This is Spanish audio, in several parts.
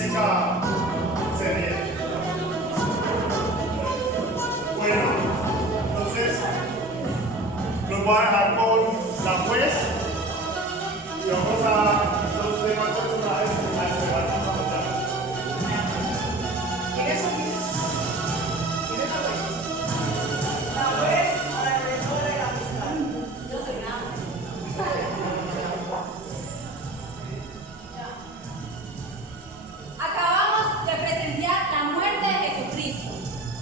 Jessica se ríe. Bueno, entonces nos voy a dejar con la juez y vamos a los demás personajes a esperar a contar. ¿Quién es aquí? ¿Quién es la juez? La juez a la defensora de la amistad. Yo soy nada. Acabamos de presenciar la muerte de Jesucristo.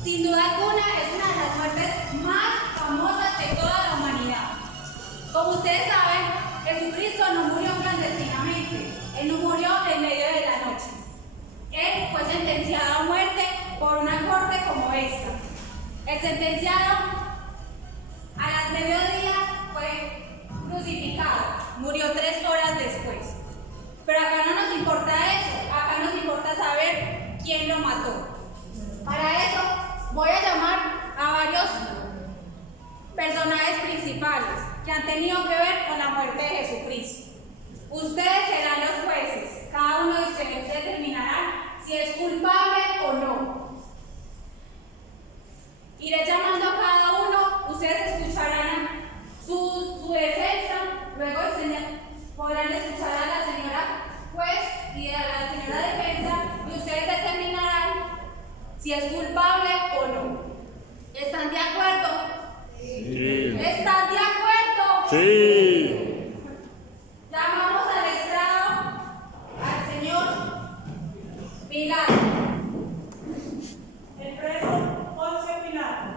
Sin duda alguna es una de las muertes más famosas de toda la humanidad. Como ustedes saben, Jesucristo no murió clandestinamente, Él no murió en medio de la noche. Él fue sentenciado a muerte por una corte como esta. El sentenciado a las mediodía fue crucificado, murió 3 horas después. Pero acá no nos importa eso, acá nos importa saber quién lo mató. Para eso voy a llamar a varios personajes principales que han tenido que ver con la muerte de Jesucristo. Ustedes serán los jueces, cada uno de ustedes determinará si es culpable o no. Iré llamando a cada uno, ustedes escucharán su defensa, luego podrán escuchar a la señora juez y a la señora defensa y ustedes determinarán si es culpable o no. ¿Están de acuerdo? Sí. ¿Están de acuerdo? Sí. Llamamos al estrado al señor Pilato. El preso Poncio Pilato.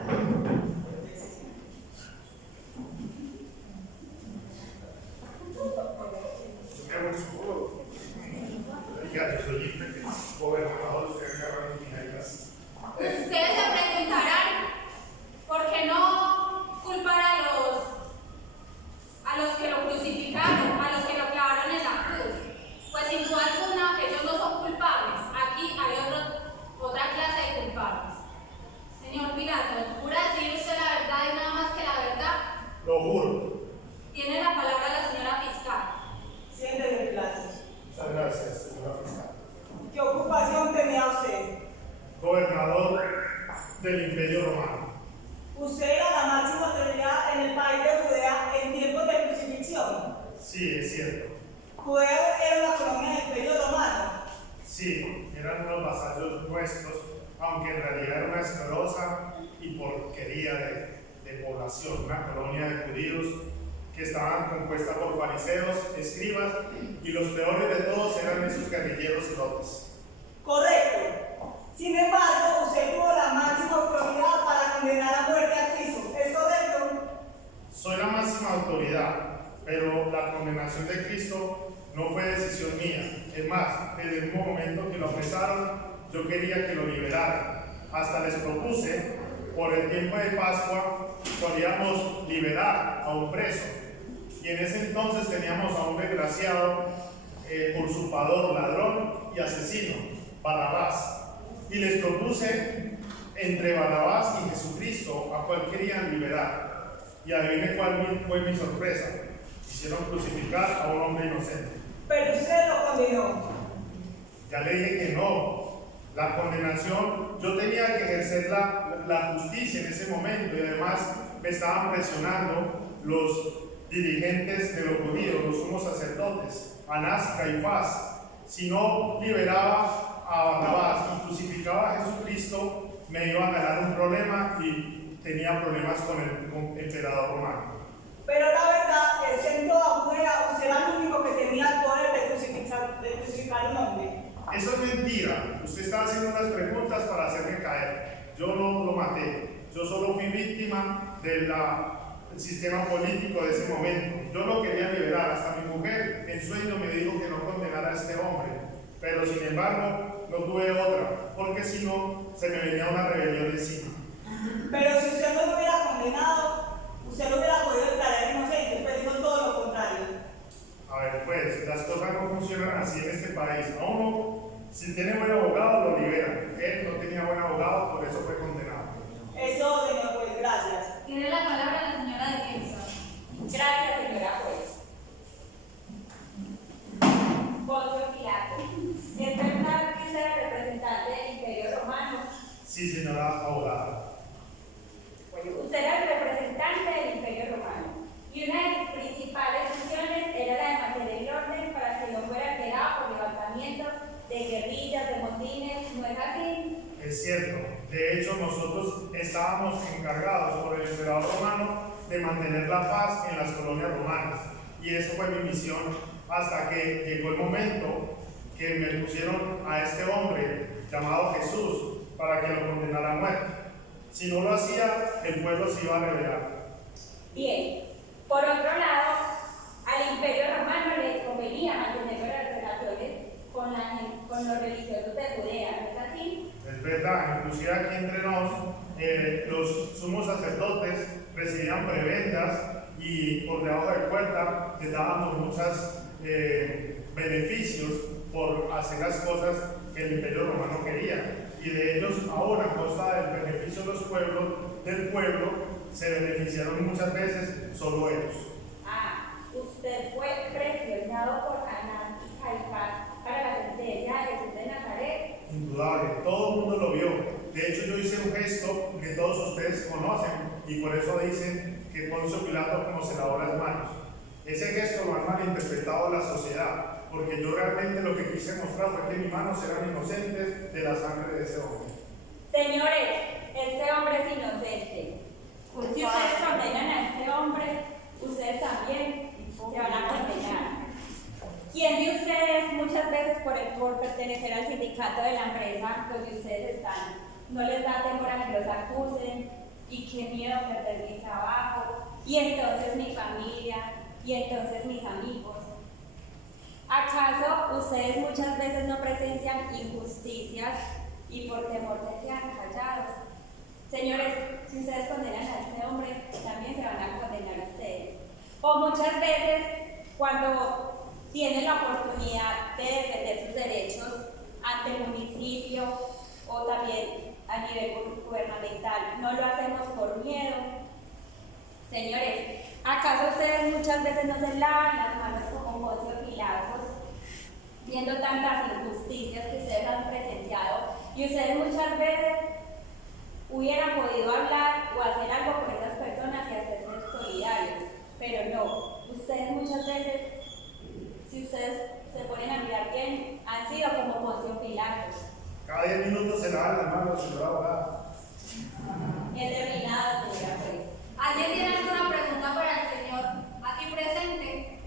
Yo soy gobernador, ustedes agarran mis reglas. Ustedes se preguntarán por qué no culpar a los que lo crucificaron, a los que lo clavaron en la cruz. Pues sin duda alguna ellos no son culpables. Aquí hay otra clase de culpables. Señor Pilato, ¿jura decir usted la verdad y nada más que la verdad? Lo juro. Tiene la palabra la señora fiscal. Siéntese, Pilato. Muchas gracias, señora fiscal. ¿Qué ocupación tenía usted? Gobernador del Imperio Romano. Usted era la máxima autoridad en el país de Judea en tiempos de crucifixión. Sí, es cierto. Judea era una colonia del Imperio Romano. Sí, eran unos vasallos nuestros, aunque en realidad era una esclerosa y porquería de población, una colonia de judíos que estaban compuesta por fariseos, escribas, y los peores de todos eran esos guerrilleros lotes. Correcto. Sin embargo, usted tuvo la máxima autoridad para condenar a muerte a Cristo. ¿Es correcto? Soy la máxima autoridad, pero la condenación de Cristo no fue decisión mía. Es más, desde el mismo momento que lo apresaron, yo quería que lo liberaran. Hasta les propuse, por el tiempo de Pascua, solíamos liberar a un preso. Y en ese entonces teníamos a un desgraciado, usurpador, ladrón y asesino, Barrabás. Y les propuse entre Barrabás y Jesucristo a cuál querían liberar. Y adivine cuál fue mi sorpresa. Hicieron crucificar a un hombre inocente. Pero usted lo condenó. Ya le dije que no. La condenación, yo tenía que ejercer la justicia en ese momento y además me estaban presionando los dirigentes de los judíos, los sumos sacerdotes, Anás, Caifás. Si no liberaba a Barrabás y crucificaba a Jesucristo, me iba a ganar un problema y tenía problemas con el emperador romano. Pero la verdad es que en toda Judea usted era el único que tenía el poder de crucificar a un hombre. Eso es mentira. Usted está haciendo unas preguntas para hacerme caer. Yo no lo maté. Yo solo fui víctima del sistema político de ese momento. Yo lo quería liberar. Hasta mi mujer en sueño me dijo que no condenara a este hombre. Pero sin embargo, no tuve otra. Porque si no, se me venía una rebelión encima. Pero si usted no lo hubiera condenado, usted lo hubiera podido declarar inocente, pero dijo todo lo contrario. A ver, pues, las cosas no funcionan así en este país. A uno, si tiene buen abogado, lo liberan. Él no tenía buen abogado, por eso fue condenado. Eso, señor juez, gracias. Tiene la palabra la señora defensa. Gracias, señora juez. Poncio Pilato, ¿es verdad que usted Es cierto, de hecho nosotros estábamos encargados por el emperador romano de mantener la paz en las colonias romanas. Y eso fue mi misión hasta que llegó el momento que me pusieron a este hombre llamado Jesús para que lo condenara a muerte. Si no lo hacía, el pueblo se iba a rebelar. Bien, por otro lado, al Imperio Romano le convenía mantener las relaciones con los religiosos de Judea, ¿no es así? Es verdad, inclusive aquí entre nosotros, los sumos sacerdotes recibían prebendas y por debajo de puerta les dábamos muchos beneficios por hacer las cosas que el Imperio Romano quería. Y de ellos ahora, a costa del beneficio de los pueblos, del pueblo, se beneficiaron muchas veces solo ellos. Usted fue presionado por Anás y Caifás para la sentencia de Jesús de Nazaret. Indudable, todo el mundo lo vio. De hecho, yo hice un gesto que todos ustedes conocen y por eso dicen que Poncio Pilato como se lavó las manos. Ese gesto lo han malinterpretado la sociedad, porque yo realmente lo que quise mostrar fue que mis manos eran inocentes de la sangre de ese hombre. Señores, este hombre es inocente. Si ustedes condenan a este hombre, ustedes también se van a condenar. ¿Quién de ustedes muchas veces por pertenecer al sindicato de la empresa donde ustedes están, no les da temor a que los acusen? Y qué miedo perder mi trabajo, y entonces mi familia, y entonces mis amigos. ¿Acaso ustedes muchas veces no presencian injusticias y por temor se quedan callados? Señores, si ustedes condenan a este hombre, también se van a condenar ustedes. O muchas veces, cuando tienen la oportunidad de defender sus derechos ante el municipio o también a nivel gubernamental, no lo hacemos por miedo. Señores, ¿acaso ustedes muchas veces no se lavan las manos como Poncio Pilatos, viendo tantas injusticias que ustedes han presenciado? Y ustedes muchas veces hubieran podido hablar o hacer algo por esas personas y hacerse solidarios, pero no. Ustedes muchas veces, si ustedes se ponen a mirar bien, han sido como Poncio Pilatos. Cada 10 minutos se lavan las manos, se lo va a orar. He terminado, señora juez. ¿Alguien tiene alguna pregunta para el señor aquí presente?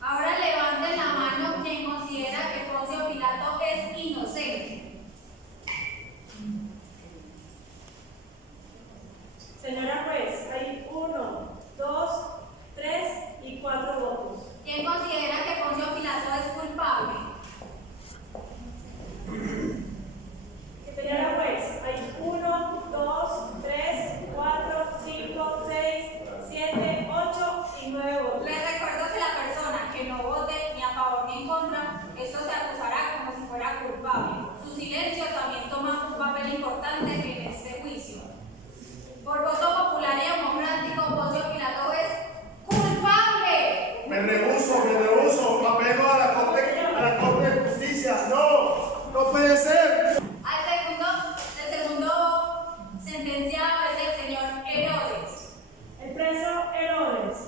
Ahora levanten la mano quien considera que Poncio Pilato es inocente. Señora juez, hay 1, 2, 3 y 4 votos. ¿Quién considera que Poncio Pilato es culpable? Señora juez, hay 1, 2, 3, 4, 5, 6, 7, 8 y 9 votos. Les recuerdo que la persona que no vote ni a favor ni en contra, esto se acusará como si fuera culpable. Su silencio también toma un papel importante en este juicio. Por voto popular y democrático, Poncio Pilato es culpable. Me rehuso, apelo a la Corte de Justicia. No puede ser. El segundo sentenciado es el señor Herodes. El preso Herodes.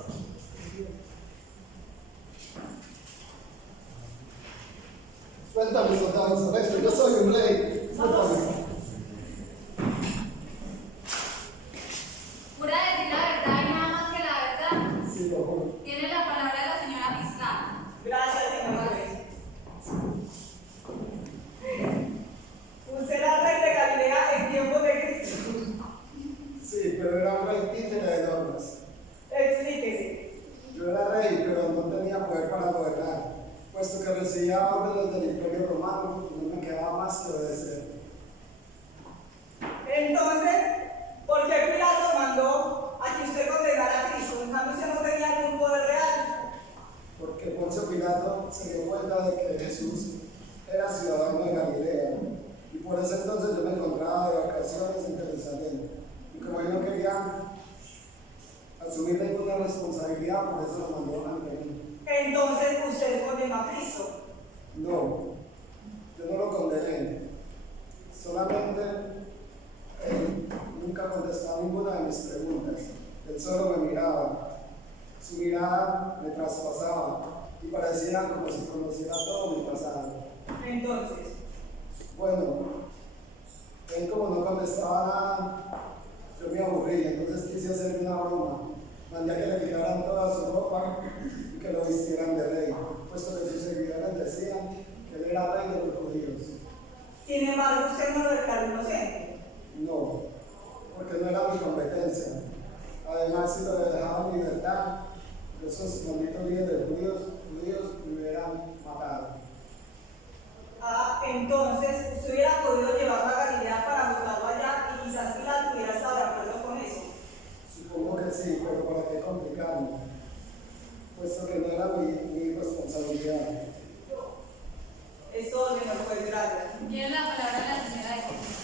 Suéltame, soldado insurrecto, yo soy un rey. Suéltame. ¿Jura decir la verdad y nada más que la verdad? Sí, lo juro. Tiene la palabra la señora fiscal. Gracias, señora juez. Usted era rey de Galilea en tiempos de Cristo. Sí, pero era un rey títere de normas. Explíquese. Yo era rey, pero no tenía poder para gobernar, puesto que recibía órdenes del Imperio Romano y no me quedaba más que obedecer. Entonces, ¿por qué Pilato mandó a que usted condenara a Cristo? En cambio, usted no tenía algún poder real. Porque Poncio Pilato se dio cuenta de que Jesús era ciudadano de Galilea, y por ese entonces yo me encontraba de vacaciones en Jerusalén, y como él no quería asumir ninguna responsabilidad, por eso lo mandó ante mí. Entonces, usted condenó a Cristo. No, yo no lo condené, solamente él nunca contestaba ninguna de mis preguntas, él solo me miraba, su mirada me traspasaba, y parecía como si conociera todo mi pasado. Entonces, Bueno, él como no contestaba nada, yo me aburrí, entonces quise hacerle una broma. Mandé a que le quitaran toda su ropa y que lo vistieran de rey, puesto que sus seguidores decían que él era rey de los judíos. sin embargo, usted no lo declaró inocente. No, porque no era mi competencia. Además, si lo dejaban en libertad, esos malditos líderes judíos me hubieran matado. Ah, entonces, usted hubiera podido llevarlo a Galilea para juzgarlo allá y quizás Pilato hubiera estado de acuerdo con eso. Supongo que sí, pero ¿para qué complicarme? Puesto que no era mi responsabilidad. Es todo, señor juez, gracias. Tiene la palabra la señora de Jesús.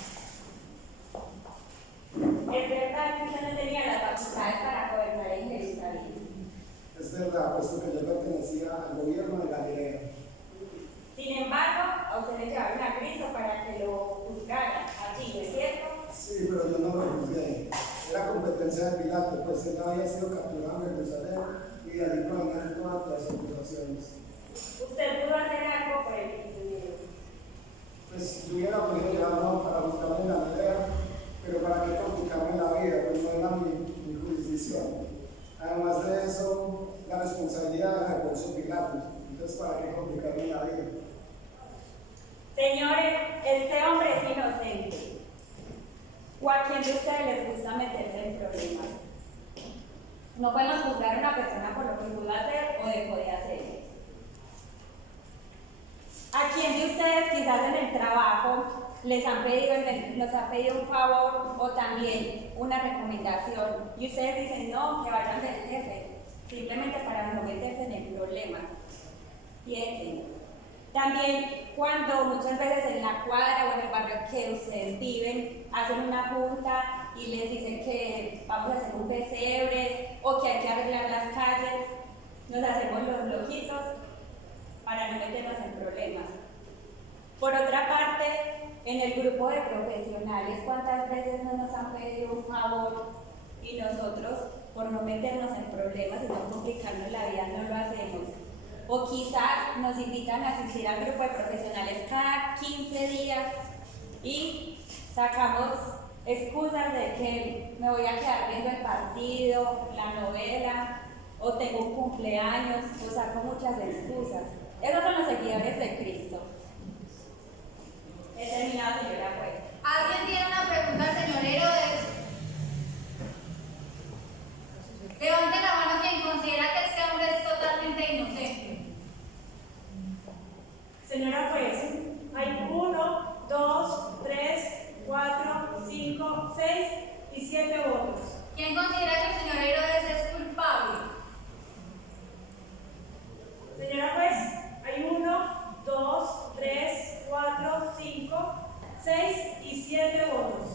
Es verdad que usted no tenía las facultades para gobernar en Jerusalén. Es verdad, puesto que yo pertenecía al gobierno de Galilea. Sin embargo, a usted le llevaron a Cristo para que lo juzgara allí, ¿no es cierto? Sí, pero yo no lo juzgué. Era competencia de Pilato, pues él había sido capturado en Jerusalén y de allí provenían todas las acusaciones. Usted pudo hacer algo por el prisionero. Pues yo hubiera podido llevarlo para buscarme en Galilea, pero para qué complicarme la vida, pues no era mi jurisdicción. Además de eso, la responsabilidad era de Poncio Pilato, entonces para qué complicarme la vida. Señores, este hombre es inocente. ¿O a quién de ustedes les gusta meterse en problemas? No podemos juzgar a una persona por lo que pudo hacer o dejó de hacer. ¿A quién de ustedes quizás en el trabajo nos ha pedido un favor o también una recomendación y ustedes dicen no, que vayan del jefe, simplemente para no meterse en problemas? Piensen. También cuando muchas veces en la cuadra o en el barrio que ustedes viven hacen una junta y les dicen que vamos a hacer un pesebre o que hay que arreglar las calles, nos hacemos los loquitos para no meternos en problemas. Por otra parte, en el grupo de profesionales, ¿cuántas veces no nos han pedido un favor y nosotros, por no meternos en problemas y no complicarnos la vida, no lo hacemos? O quizás nos invitan a asistir al grupo de profesionales cada 15 días y sacamos excusas de que me voy a quedar viendo el partido, la novela, o tengo un cumpleaños, o saco muchas excusas. Esos son los seguidores de Cristo. He terminado, señora juez. ¿Alguien tiene una pregunta al señor Herodes? Levante la mano quien considera que este hombre es totalmente inocente. Señora juez, hay 1, 2, 3, 4, 5, 6 y 7 votos. ¿Quién considera que el señor Herodes es culpable? Señora juez, hay 1, 2, 3, 4, 5, 6 y 7 votos.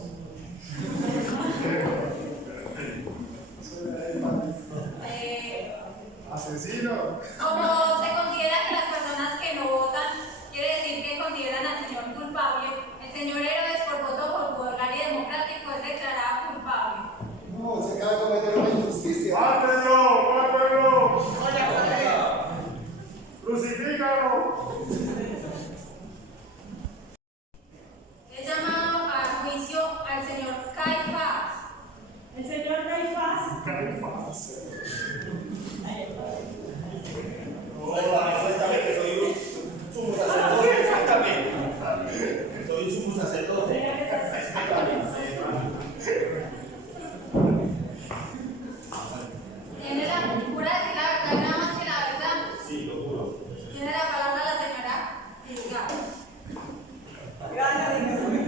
Asesino. Como se considera que las personas que no votan, quiere decir que consideran al señor culpable, el señor Herodes por voto popular y democrático es declarado culpable. No, se acaba de cometer una injusticia. ¡Mátenlo! ¡Mátenlo! ¡Crucifícalo! He llamado a juicio al señor Caifás. El señor Caifás, Caifás. Suéltame que soy un sumo sacerdote, exactamente. Soy un sumo sacerdote. ¿Tiene la jura decir la verdad, nada más que la verdad? Sí, lo juro. Tiene la palabra la señora fiscal. Gracias, señor juez.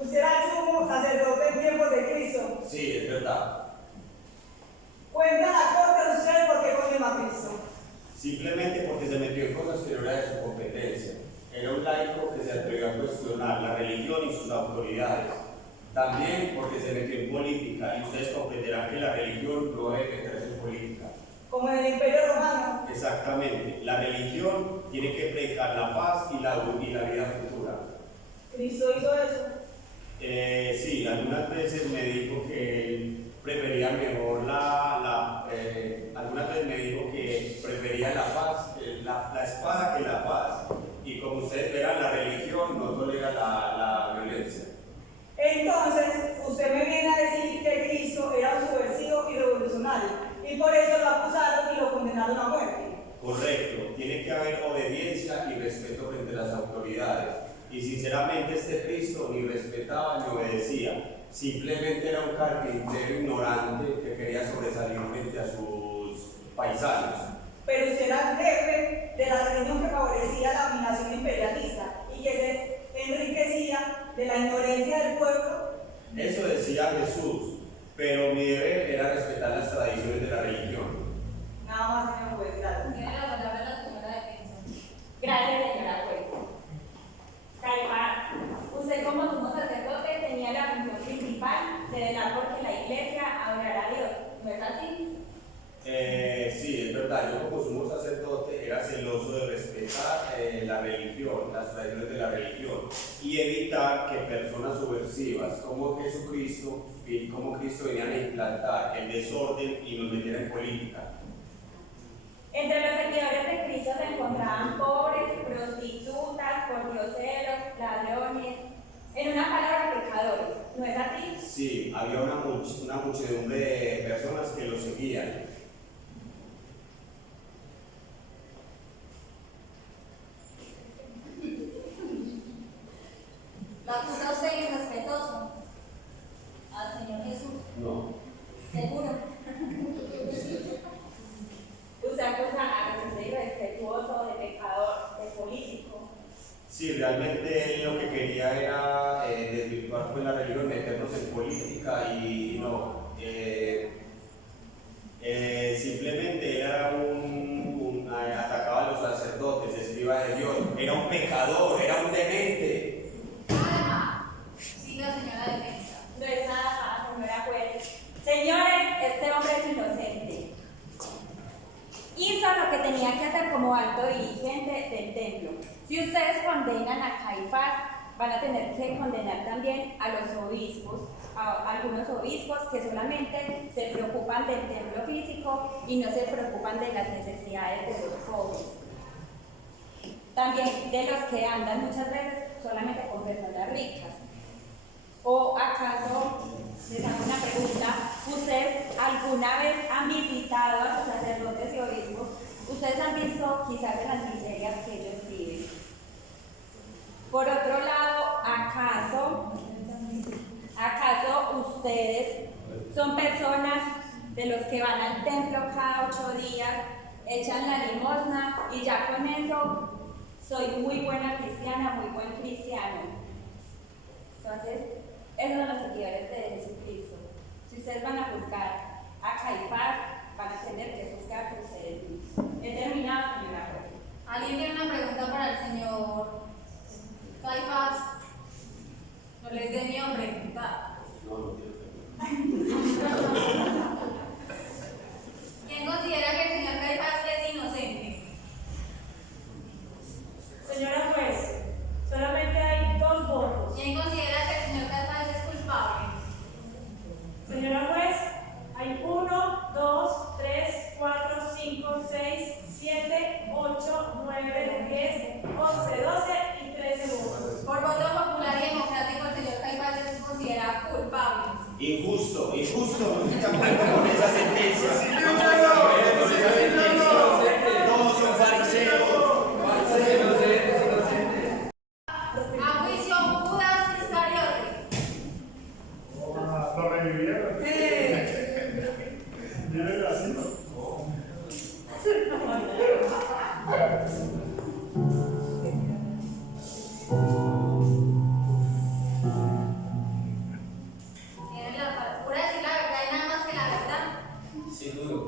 Usted era el sumo sacerdote en tiempos de Cristo. Sí, es verdad. Cuenta la corte usted por qué condenó a Cristo. Simplemente porque se metió en cosas que no era de su competencia. Era un laico que se atrevió a cuestionar la religión y sus autoridades. También porque se metió en política y ustedes comprenderán que la religión no debe meterse en política. Como en el Imperio Romano. Exactamente. La religión tiene que predicar la paz y la vida futura. Cristo hizo eso. Sí, algunas veces me dijo que él prefería mejor algunas veces me dijo que prefería la paz, la espada que la paz. Y como ustedes verán, la religión no tolera la violencia. Entonces, usted me viene a decir que Cristo era un subversivo y revolucionario, y por eso lo acusaron y lo condenaron a muerte. Correcto, tiene que haber obediencia y respeto frente a las autoridades. Y sinceramente este Cristo ni respetaba ni obedecía, simplemente era un carpintero ignorante que quería sobresalir frente a sus paisanos. Pero usted era el jefe de la religión que favorecía la dominación imperialista y que se enriquecía de la ignorancia del pueblo. Eso decía Jesús, pero mi deber era respetar las tradiciones de la religión. Nada más, señor juez, gracias. Tiene la palabra la señora defensa. Gracias, señora juez. Caifás, usted como sumo sacerdote tenía la función principal de velar porque la iglesia adorara a Dios, ¿no es así? Sí, es verdad, yo como sumo sacerdote era celoso de respetar la religión, las tradiciones de la religión y evitar que personas subversivas como Jesucristo y como Cristo venían a implantar el desorden y nos metieran en política. Entre los seguidores de Cristo se encontraban pobres, prostitutas, pordioseros, ladrones, en una palabra, pecadores, ¿no es así? Sí, había una muchedumbre de personas que lo seguían. ¿La acusa usted irrespetuoso al Señor Jesús? No. ¿Seguro? Usted acusa a Jesús de irrespetuoso, de pecador, de político. Sí, realmente él lo que quería era desvirtuar pues, la religión, meternos en política y no. Simplemente era atacaba a los sacerdotes, escriba de Dios, era un pecador, era un demente. Calma. Siga, señora defensa. No es nada más, señora juez. Señores, este hombre es inocente. Hizo lo que tenía que hacer como alto dirigente del templo. Si ustedes condenan a Caifás, van a tener que condenar también a los obispos, a algunos obispos que solamente se preocupan del templo físico y no se preocupan de las necesidades de los pobres. También de los que andan muchas veces solamente con personas ricas. ¿O acaso, les hago una pregunta, ustedes alguna vez han visitado a sus sacerdotes y obispos? ¿Ustedes han visto quizás en las miserias que ellos viven? Por otro lado, ¿acaso ustedes son personas de los que van al templo cada 8 días, echan la limosna y ya con eso soy muy buena cristiana, muy buen cristiano? Entonces, esos son los seguidores de Jesucristo. Si ustedes van a buscar a Caifás, van a tener que buscarse ustedes mismos. He terminado, señora juez. ¿Alguien tiene una pregunta para el señor Caifás? No les dé miedo preguntar. No quiero preguntar. ¿Quién considera que el señor Caifás es inocente? Señora juez, solamente hay 2 votos. ¿Quién considera que el señor Caifás es culpable? Señora juez, hay 1, 2, 3, 4, 5, 6, 7, 8, 9, 10, 11, 12 y 13 votos. Por voto popular y democrático, el señor Caifás es considerado culpable. Injusto, no estoy de acuerdo con esa sentencia. Todos son fariseos. A juicio, Judas Iscariote. Lo revivieron. Miren así, ¿no? Tiene la pura decir la verdad y nada más que la verdad. Sin duda.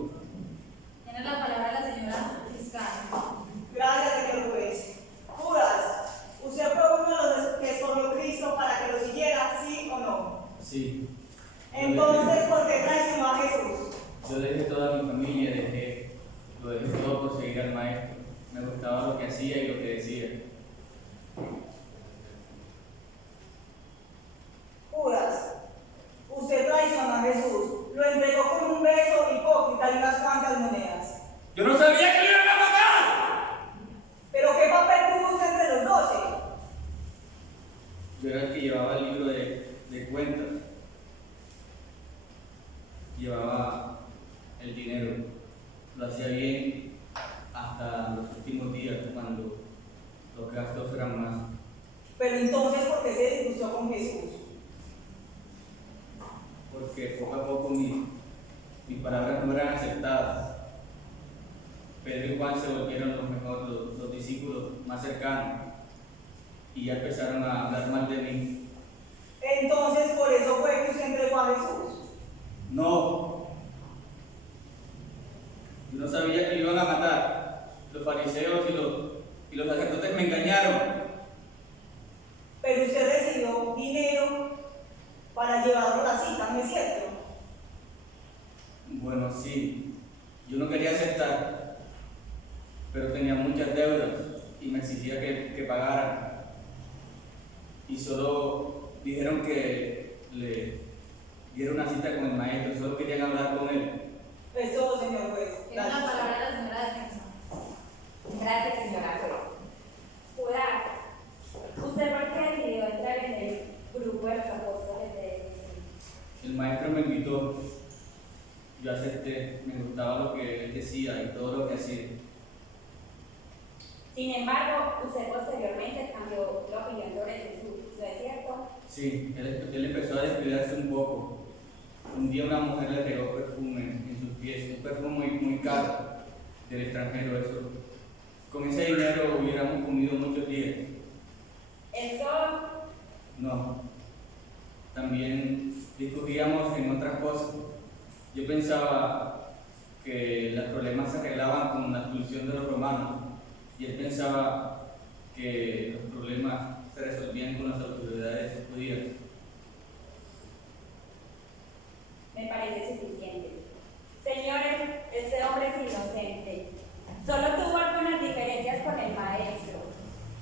Tiene la palabra la señora fiscal. Gracias, señor juez. Judas, ¿usted fue uno de los que escogió Cristo para que lo siguiera, sí o no? Sí, Entonces, ¿por qué traicionó a Jesús? yo dejé toda mi familia, lo dejé todo por seguir al maestro. Me gustaba lo que hacía y lo que decía. Judas, usted traicionó a Jesús, lo otras dos eran más. Pero entonces, ¿por qué se disgustó con Jesús? Porque poco a poco mis palabras no eran aceptadas. Pedro y Juan se volvieron los discípulos más cercanos y ya empezaron a hablar mal de mí. Entonces, por eso fue que usted entregó a Jesús. No, yo no sabía que lo iban a matar. Los fariseos y los sacerdotes me engañaron. Pero usted recibió dinero para llevarlo a la cita, ¿no es cierto? Bueno, sí, yo no quería aceptar, pero tenía muchas deudas y me exigía que pagara. Y solo dijeron que le diera una cita con el maestro, solo querían hablar con él. Es todo, señor juez. Tiene la palabra de la señora defensa. Gracias, señora juez. Judas, ¿usted por qué decidió entrar en el grupo de los apóstoles de Jesús? El maestro me invitó, yo acepté, me gustaba lo que él decía y todo lo que hacía. Sin embargo, usted posteriormente cambió la opinión sobre Jesús, ¿no es cierto? Sí, él empezó a descuidarse un poco. Un día una mujer le regó perfume en sus pies, un perfume muy caro del extranjero. Eso. Con ese dinero hubiéramos comido muchos días. Eso, No. También discutíamos en otras cosas. Yo pensaba que los problemas se arreglaban con la expulsión de los romanos y él pensaba que los problemas se resolvían con las autoridades judías. me parece suficiente. Señores, este hombre es inocente. Solo tuvo algunas diferencias con el maestro.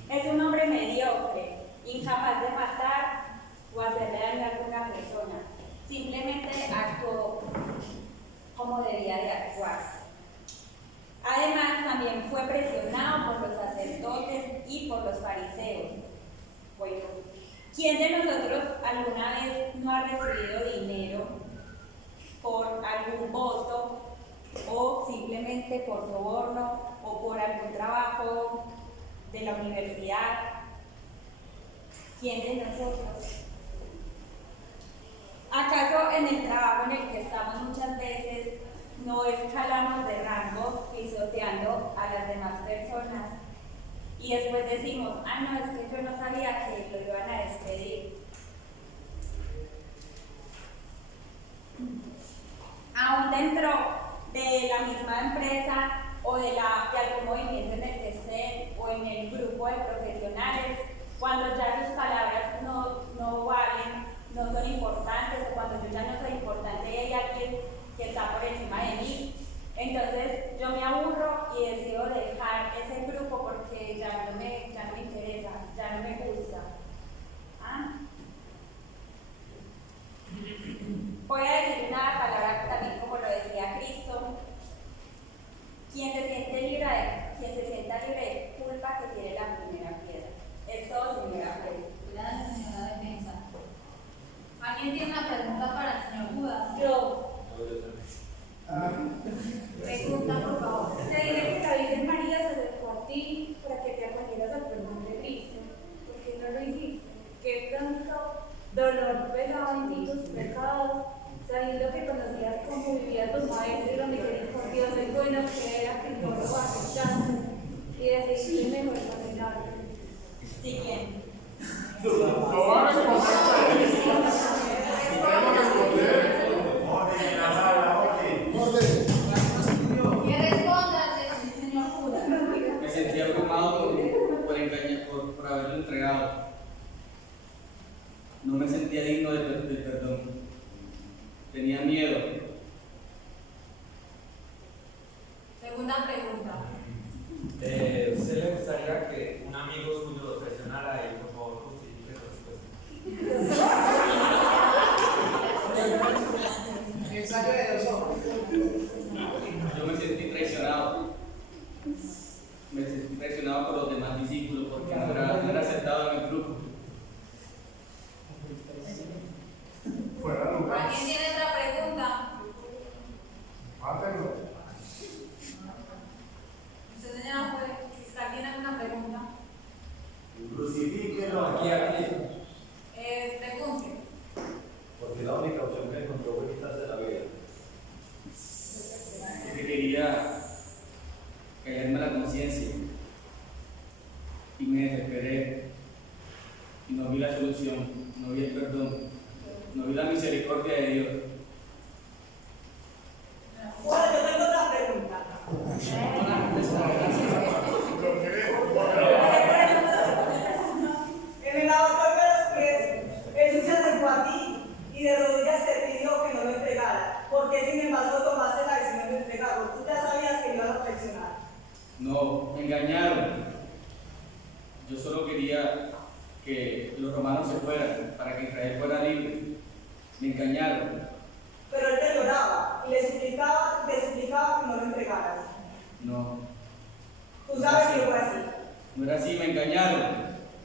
Es un hombre mediocre, incapaz de matar o hacerle daño a alguna persona. Simplemente actuó como debía de actuar. Además, también fue presionado por los sacerdotes y por los fariseos. Bueno, ¿quién de nosotros alguna vez no ha recibido dinero por algún voto o simplemente por soborno o por algún trabajo de la universidad? ¿Quién de nosotros? ¿Acaso en el trabajo en el que estamos muchas veces no escalamos de rango pisoteando a las demás personas y después decimos, ah, no, es que yo no sabía que lo iban a despedir? Aún dentro de la misma empresa o de algún movimiento en el que estén o en el grupo de profesionales, cuando ya sus palabras no valen, no son importantes, o cuando yo ya no soy importante y hay alguien que está por encima de mí, entonces yo me aburro y decido dejar ese grupo porque ya no me interesa, ya no me gusta. ¿Ah? Voy a decir una palabra también como lo decía Cristo: quien se sienta libre de culpa, que tiene la primera piedra. Es todo, señora juez. Gracias, señora defensa. ¿Alguien tiene una pregunta para el señor Judas? Yo. Pregunta, por favor. Se dice que la Virgen María se acercó a ti para que te acogieras al perdón de Cristo. ¿Por qué no lo hiciste? ¿Qué tanto dolor pesaba en ti tus pecados, sabiendo que conocías cómo vivía tu maestro y lo misericordioso y bueno que era, que no lo aceptaste y decidiste mejor condenarte? Siguiente. Lo van a responder. Podemos responder. Que responda, señor Judas. Me sentía abrumado por haberlo entregado. No me sentía digno del perdón. Tenía miedo. Segunda pregunta. ¿Usted le gustaría que un amigo suyo lo traicionara y por favor justifique su respuesta? Yo me sentí traicionado. Me sentí traicionado por los demás discípulos porque no era aceptado en el grupo. Fuera de lugar. ¿Alguien tiene otra pregunta? aquí a Cristo? Pregunte. Porque la única opción que encontró fue quitarse la vida. Porque quería callarme la conciencia y me desesperé y no vi la solución, no vi el perdón, no vi la misericordia de Dios. Bueno, yo tengo otra pregunta. En el lavatorio de los pies, Jesús se acercó a ti y de rodillas te pidió que no lo entregara. ¿Por qué, sin embargo, tomaste la decisión de entregarlo? Tú ya sabías que ibas a traicionar. No, me engañaron. Yo solo quería que los romanos se fueran para que Israel fuera libre. Me engañaron. Pero él te lloraba y te suplicaba que no lo entregaras. No, Tú sabes que fue así. no era así, me engañaron.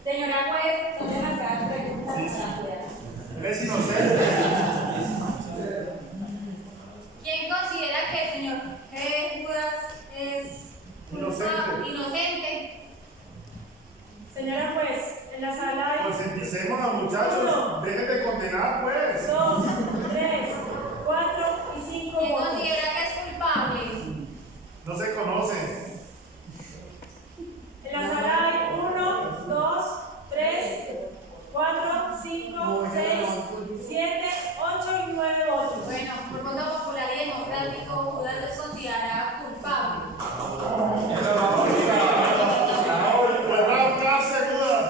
Señora juez, son demasiadas preguntas rápidas. Eres inocente. ¿Quién considera que el señor Judas es inocente? Señora juez, en la sala hay Concienticemos a los muchachos. Dejen de condenar, pues. 2, 3, 4 y 5 ¿Quién votos. considera que es culpable? No se conocen. En la sala hay 1, 2, 3, 4, 5, 6, 7, 8 y 9 votos. Bueno, por voto popular y democrático, Judas es considerado culpable. Pues va a buscarse, Judas.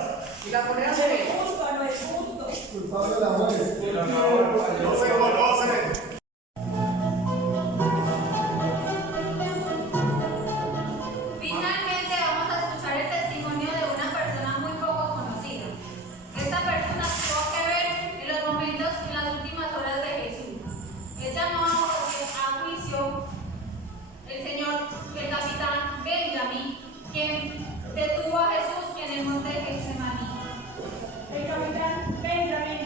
Y la moneda No es justo, no es justo. Culpable la juez. No se conocen. Finalmente vamos a escuchar el testimonio de una persona muy poco conocida. Esta persona tuvo que ver en los momentos, en las últimas horas de Jesús. Él llamó a juicio el capitán Benjamín, quien detuvo a Jesús en el monte de Getsemaní. El capitán Benjamin.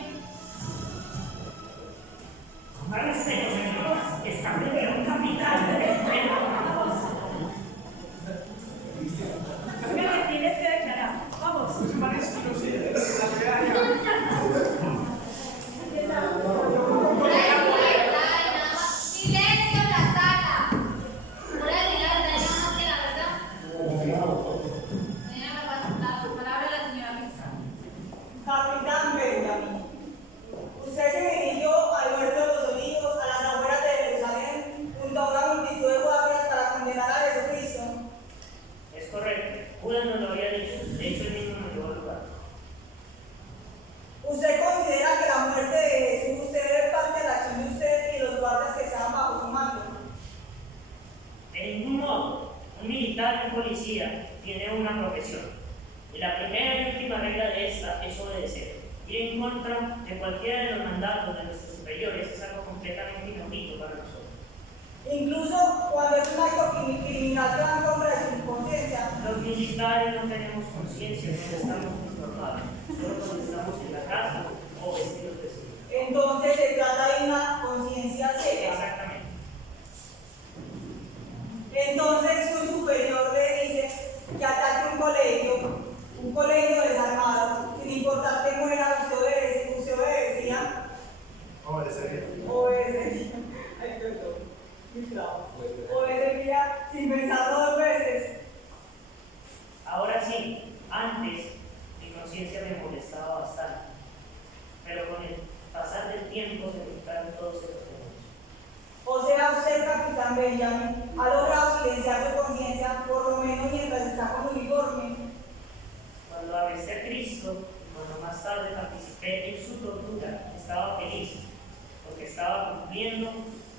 Para ser Dios, establece un capital de respeto. ¿Qué le tienes que declarar? Vamos. ¡Silencio en la sala! Pura decir la verdad, nada más que la verdad. Señora, la palabra de la señora fiscal. Capitán Benjamín, usted se dirigió al huerto de los olivos, a las afueras de Jerusalén, junto a una multitud de guardias para condenar a Jesucristo. Es correcto. Judas nos lo había dicho. De hecho, él mismo nos llevó al lugar. ¿Usted considera que la muerte de Jesús se debe parte de la acción de usted y los guardias que estaban bajo su mando? De ningún modo, un militar y un policía tiene una profesión. Y la primera y última regla de esta es obedecer. Ir en contra de cualquiera de los mandatos de nuestros superiores es algo completamente inaudito para nosotros. Incluso cuando es un acto criminal que va en contra de su conciencia. Los militares no tenemos conciencia cuando estamos informados, solo cuando estamos en la casa o vestidos de civil. Entonces se trata de una conciencia ciega. Exactamente. Entonces su superior le dice que ataque un colegio desarmado, sin importar que muera, usted obedecía. Obedecía. Ay, perdón. Obedecía sin pensarlo 2 veces. Ahora sí, antes mi conciencia me molestaba bastante, pero con el pasar del tiempo se me quitaron todos esos temores. O sea, usted, capitán Benjamin, ha logrado silenciar su conciencia, por lo menos mientras está con uniforme. Cuando arresté a Cristo y cuando más tarde participé en su tortura, estaba feliz, porque estaba cumpliendo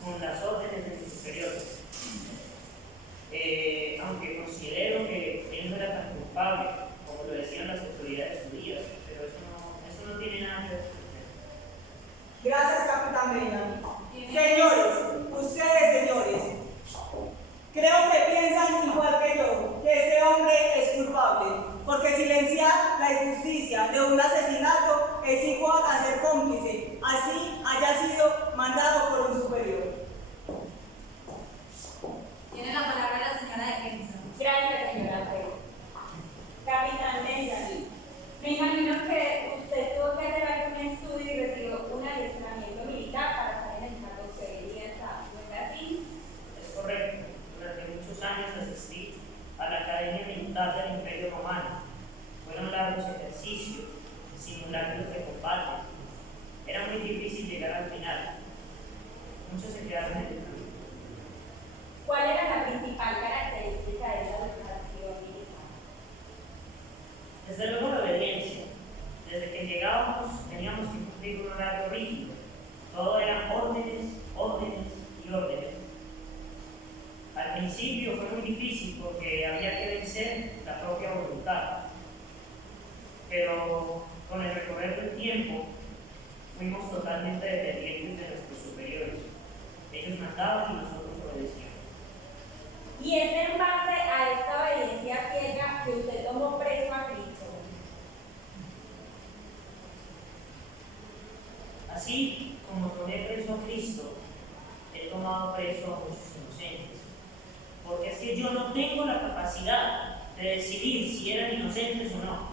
con las órdenes de mis superiores. Aunque considero que él no era tan culpable como lo decían las autoridades judías, pero eso no tiene nada que ver con él. Gracias, capitán Benjamin. Señores, ustedes, señores, creo que piensan igual que yo, que este hombre es culpable, porque silenciar la injusticia de un asesinato es igual a ser cómplice, así haya sido mandado por un superior. Tiene la palabra la señora defensa. Gracias, señora juez. Capitán Benjamin, me imagino que ejercicios, simulacros de combate. Era muy difícil llegar al final. Muchos se quedaron en el camino. ¿Cuál era la principal característica de esa preparación militar? Desde luego la obediencia. Desde que llegábamos teníamos que cumplir un horario rígido. Todo eran órdenes, órdenes y órdenes. Al principio fue muy difícil porque había que vencer la propia voluntad. Pero con el recorrer del tiempo fuimos totalmente dependientes de nuestros superiores. Ellos mandaban y nosotros obedecíamos. Y es en base a esta obediencia ciega que usted tomó preso a Cristo. Así como tomé preso a Cristo, he tomado preso a muchos inocentes. Porque es que yo no tengo la capacidad de decidir si eran inocentes o no.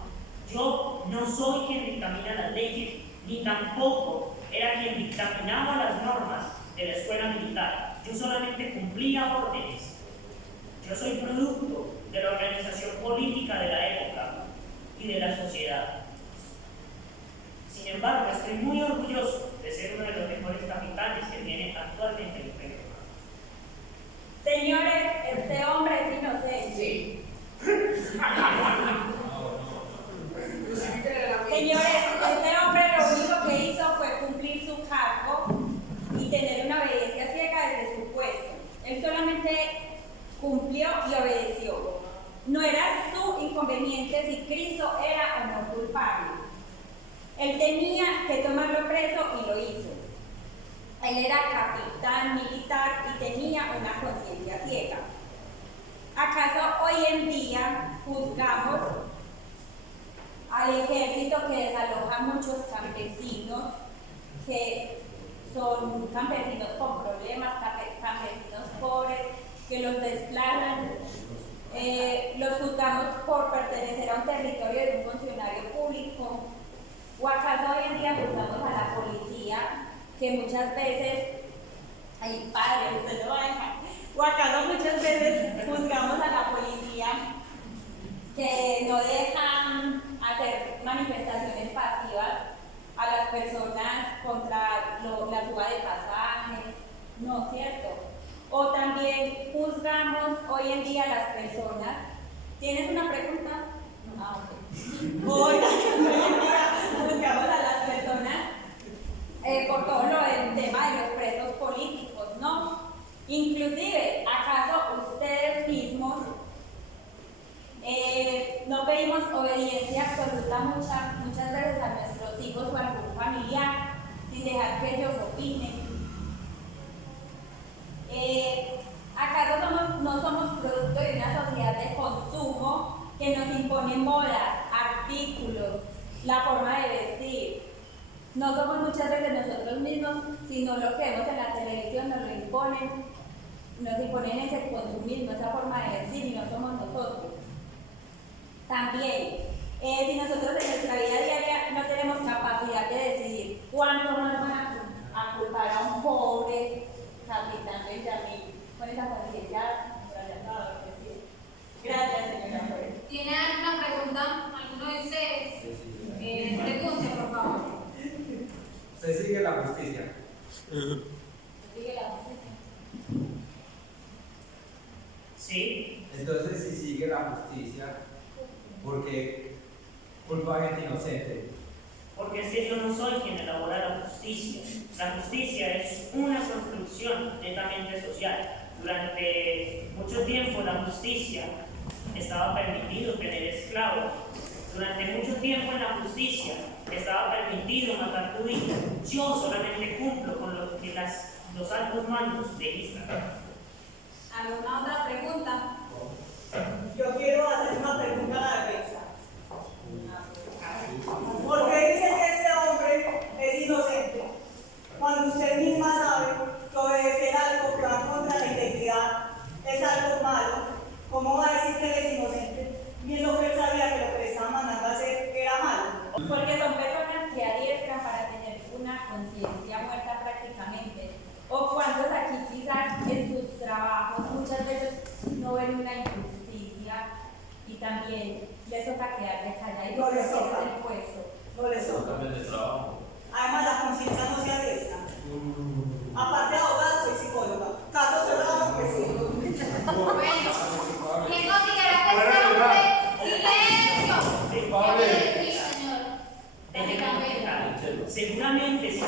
Yo no soy quien dictamina las leyes, ni tampoco era quien dictaminaba las normas de la escuela militar. Yo solamente cumplía órdenes. Yo soy producto de la organización política de la época y de la sociedad. Sin embargo, estoy muy orgulloso de ser uno de los mejores capitanes que tiene actualmente el Imperio Romano. Señores, este hombre es inocente. Sí. Señores, este hombre lo único que hizo fue cumplir su cargo y tener una obediencia ciega desde su puesto. Él solamente cumplió y obedeció. No era su inconveniente si Cristo era o no culpable. Él tenía que tomarlo preso y lo hizo. Él era capitán militar y tenía una conciencia ciega. ¿Acaso hoy en día juzgamos al ejército que desaloja a muchos campesinos, que son campesinos con problemas, campesinos pobres, que los desplazan? Los juzgamos por pertenecer a un territorio de un funcionario público? ¿O acaso hoy en día juzgamos a la policía, que muchas veces, ay padre, usted no va a dejar, o acaso muchas veces juzgamos a la policía que no dejan hacer manifestaciones pasivas a las personas contra la fuga de pasajes? No es cierto. O también juzgamos hoy en día a las personas. ¿Tienes una pregunta? Ah, ok. Hoy en día juzgamos a las personas por todo el tema de los presos políticos, ¿no? Inclusive, ¿acaso ustedes mismos no pedimos obediencia absoluta muchas veces a nuestros hijos o a algún familiar sin dejar que ellos opinen? ¿Acaso no somos producto de una sociedad de consumo que nos impone modas, artículos, la forma de vestir? No somos muchas veces nosotros mismos, sino lo que vemos en la televisión nos imponen ese consumismo, esa forma de vestir, y no somos nosotros. También, si nosotros en nuestra vida diaria no tenemos capacidad de decidir cuánto nos van a culpar a un pobre capitán Benjamín con esa conciencia. Gracias, señora juez. ¿Tiene alguna pregunta? ¿Alguno de ustedes? Pregunte, por favor. ¿Se sigue la justicia? ¿Se sigue la justicia? Sí. Entonces, si sigue la justicia, ¿por qué culpa a gente inocente? Porque es que yo no soy quien elabora la justicia. La justicia es una construcción netamente social. Durante mucho tiempo la justicia estaba permitido tener esclavos. Durante mucho tiempo en la justicia estaba permitido matar judíos. Yo solamente cumplo con lo que los altos mandos de Israel. ¿Alguna otra pregunta? Yo quiero hacer una pregunta a la defensa. ¿Por qué dice que este hombre es inocente cuando usted misma sabe que obedecer algo que va contra la integridad es algo malo? ¿Cómo va a decir que él es inocente viendo que él sabía que lo que le estaban mandando a hacer era malo? Porque son personas que adiestran para tener una conciencia muerta prácticamente. O cuantos aquí quizás en sus trabajos muchas veces no ven una injusticia y también les toca quedarse callados. No les toca. No le No sobra. cambian de trabajo. Además, la conciencia no se arresta. Aparte de abogada, soy psicóloga. Caso cerrado, que sí. Bueno, ¿quién considera que este hombre... ¡Silencio! Sí, señor. Déjeme explicar. Seguramente si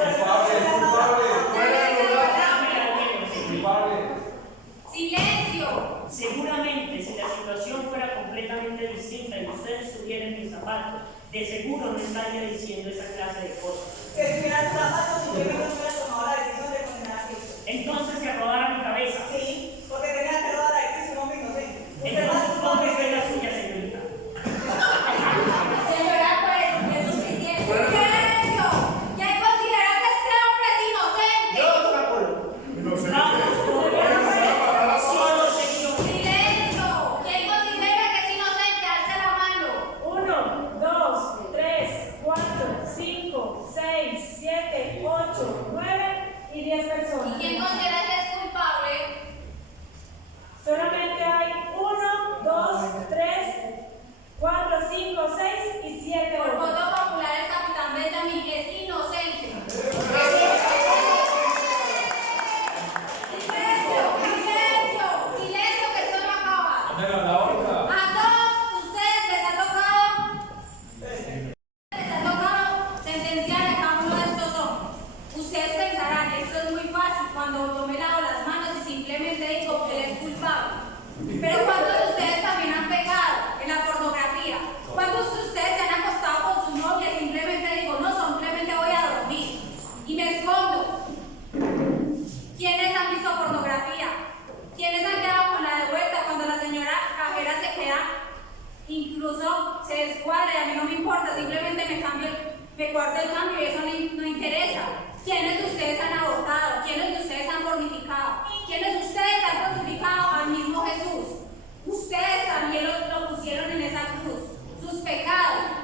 ¡Silencio! Seguramente si la situación fuera completamente distinta y usted estuviera en mis zapatos, de seguro no estaría diciendo esa clase de cosas. Si estuviera en zapatos, simplemente no hubiera tomado la decisión de condenar a Cristo. Entonces que rodara mi cabeza. Sí, porque tenía que rodar a Cristo un hombre inocente. Usted más Entonces, un ¿dónde hombre está la inocente. suya, señorita? Señora, pues, es suficiente. ¡Silencio! ¿Quién considera que este hombre es inocente? Solo señor. ¡Silencio! ¿Quién considera que es inocente? Alce la mano. 1, 2, 3, 4, 5, 6, 7, 8, 9 y 10 ¿Y personas. quién considera que es culpable? Solamente hay 1, 2, 3, 4, 5, 6 y 7 Por otros. voto popular, el capitán Benjamin es inocente. Silencio, que esto no acaba. Póngalo a la horca. A todos ustedes les ha tocado sentenciar a cada uno de estos hombres. Ustedes pensarán, esto es muy fácil cuando yo me lavo las manos y simplemente digo que él es culpable. Pero ¿cuántos de ustedes también han pecado en la pornografía? ¿Cuántos de ustedes se han acostado con su novia y simplemente digo, no, simplemente voy a dormir y me escondo? ¿Quiénes han visto pornografía? ¿Quiénes han quedado con la de vuelta cuando la señora cajera se queda? Incluso se descuadra y a mí no me importa, simplemente me corto el cambio y eso no interesa. ¿Quiénes de ustedes han abortado? ¿Quiénes de ustedes han fornificado? ¿Quiénes de ustedes han crucificado al mismo Jesús? Ustedes también lo pusieron en esa cruz. Sus pecados,